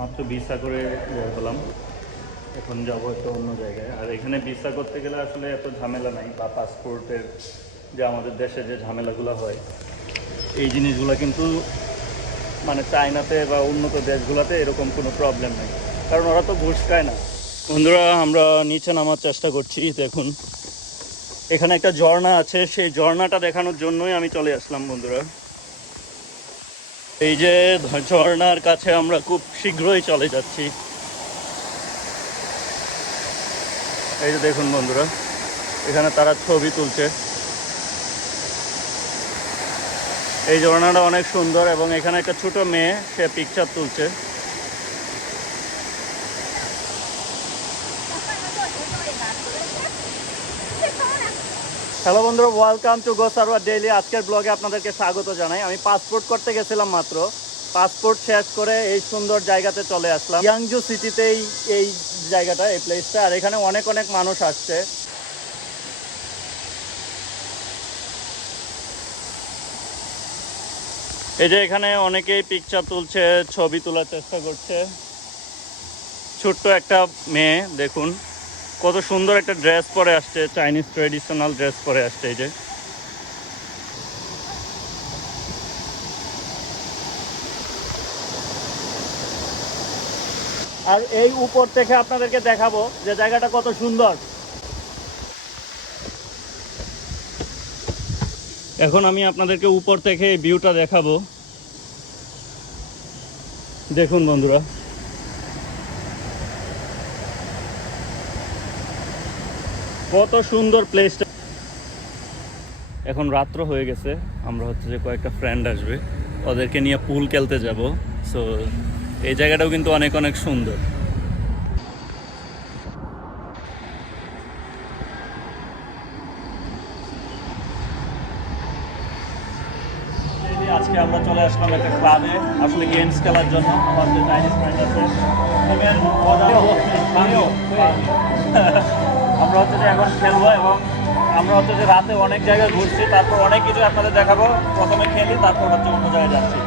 মাত্র ভিসা করে বের হলাম। এখন যাব একটা অন্য জায়গায়। আর এখানে ভিসা করতে গেলে আসলে এত ঝামেলা নাই, বা পাসপোর্টের যে আমাদের দেশে যে ঝামেলাগুলো হয়, এই জিনিসগুলো কিন্তু মানে চায়নাতে বা উন্নত দেশগুলোতে এরকম কোনো প্রবলেম নেই। কারণ ওরা তো ঘুষ খায় না। বন্ধুরা, আমরা নিচে নামার চেষ্টা করছি, দেখুন। এখানে একটা ঝর্ণা আছে, সেই ঝর্ণাটা দেখানোর জন্যই আমি চলে আসলাম, বন্ধুরা। এই যে ঝর্ণার কাছে আমরা খুব শীঘ্রই চলে যাচ্ছি। এই যে দেখুন বন্ধুরা, এখানে তারা ছবি তুলছে। এই ঝর্ণাটা অনেক সুন্দর এবং এখানে একটা ছোট মেয়ে, সে পিকচার তুলছে। হ্যালো বন্ধুরা ওয়েলকাম টু গোসারওয়া ডেইলি আজকের ব্লগে আপনাদেরকে স্বাগত জানাই। আমি পাসপোর্ট করতে গেছিলাম মাত্র। পাসপোর্ট শেষ করে এই সুন্দর জায়গাতে চলে আসলাম। ইয়াংজু সিটিতেই এই জায়গাটা, এই প্লেসটা আর এখানে অনেক অনেক মানুষ আসছে। এই যে এখানে অনেকেই পিকচার তুলছে, ছবি তোলার চেষ্টা করছে। ছোট্ট একটা মেয়ে, দেখুন। কত সুন্দর একটা ড্রেস পরে আসছে চাইনিজ ট্রেডিশনাল ড্রেস পরে আসছে এই যে। আর এই উপর থেকে আপনাদেরকে দেখাবো যে জায়গাটা কত সুন্দর। এখন আমি আপনাদেরকে উপর থেকে ভিউটা দেখাবো। দেখুন বন্ধুরা। কত সুন্দর প্লেসটা এখন রাত্র হয়ে গেছে, আমরা হচ্ছে যে কয়েকটা ফ্রেন্ড আসবে, ওদেরকে নিয়ে পুল খেলতে যাব। সো এই জায়গাটাও কিন্তু অনেক অনেক সুন্দর। আজকে আমরা চলে আসলাম একটা ক্লাবে আসলে গেমস খেলার জন্য, আমার চাইনিজ ফ্রেন্ড আছে আমরা হচ্ছে যে এখন খেলব এবং আমরা হচ্ছে যে রাতে অনেক জায়গায় ঘুরছি, তারপর অনেক কিছু আপনাদের দেখাবো। প্রথমে খেলি, তারপর হচ্ছে অন্য জায়গায় যাচ্ছি।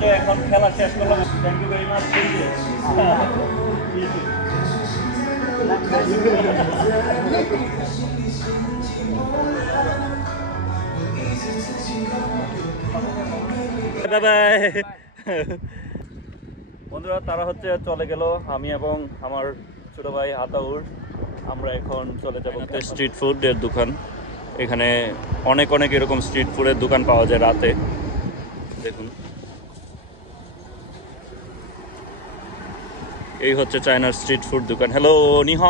যে এখন খেলা শেষ করলাম থ্যাংক ইউ ভেরি মাচ বন্ধুরা তারা হচ্ছে চলে গেল। আমি এবং আমার ছোট ভাই আতাউর। আমরা এখন চলে যাব স্ট্রিট ফুডের দোকান। এখানে অনেক অনেক এরকম স্ট্রিট ফুডের দোকান পাওয়া যায় রাতে। দেখুন। এই হচ্ছে চায়নার স্ট্রিট ফুড দোকান। হ্যালো নিহ।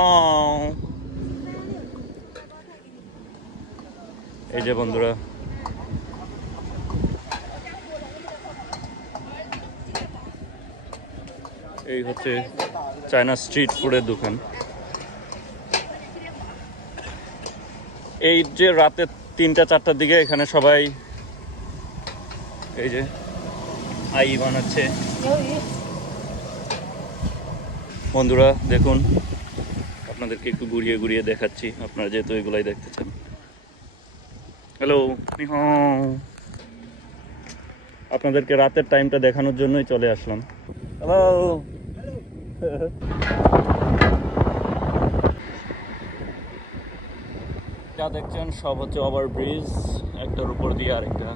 এই যে বন্ধুরা, এই হচ্ছে চায়না স্ট্রিট ফুডের দোকান। এই যে রাতে তিনটা, চারটার দিকে এখানে সবাই, এই যে, আই বানাচ্ছে। বন্ধুরা দেখুন আপনাদেরকে একটু ঘুরিয়ে ঘুরিয়ে দেখাচ্ছি। আপনারা যেহেতু এগুলাই দেখতে চান। হ্যালো আপনাদেরকে রাতের টাইমটা দেখানোর জন্যই চলে আসলাম। হ্যালো যা দেখছেন সব হচ্ছে ওভার ব্রিজ একটার উপর দিয়ে আরেকটা।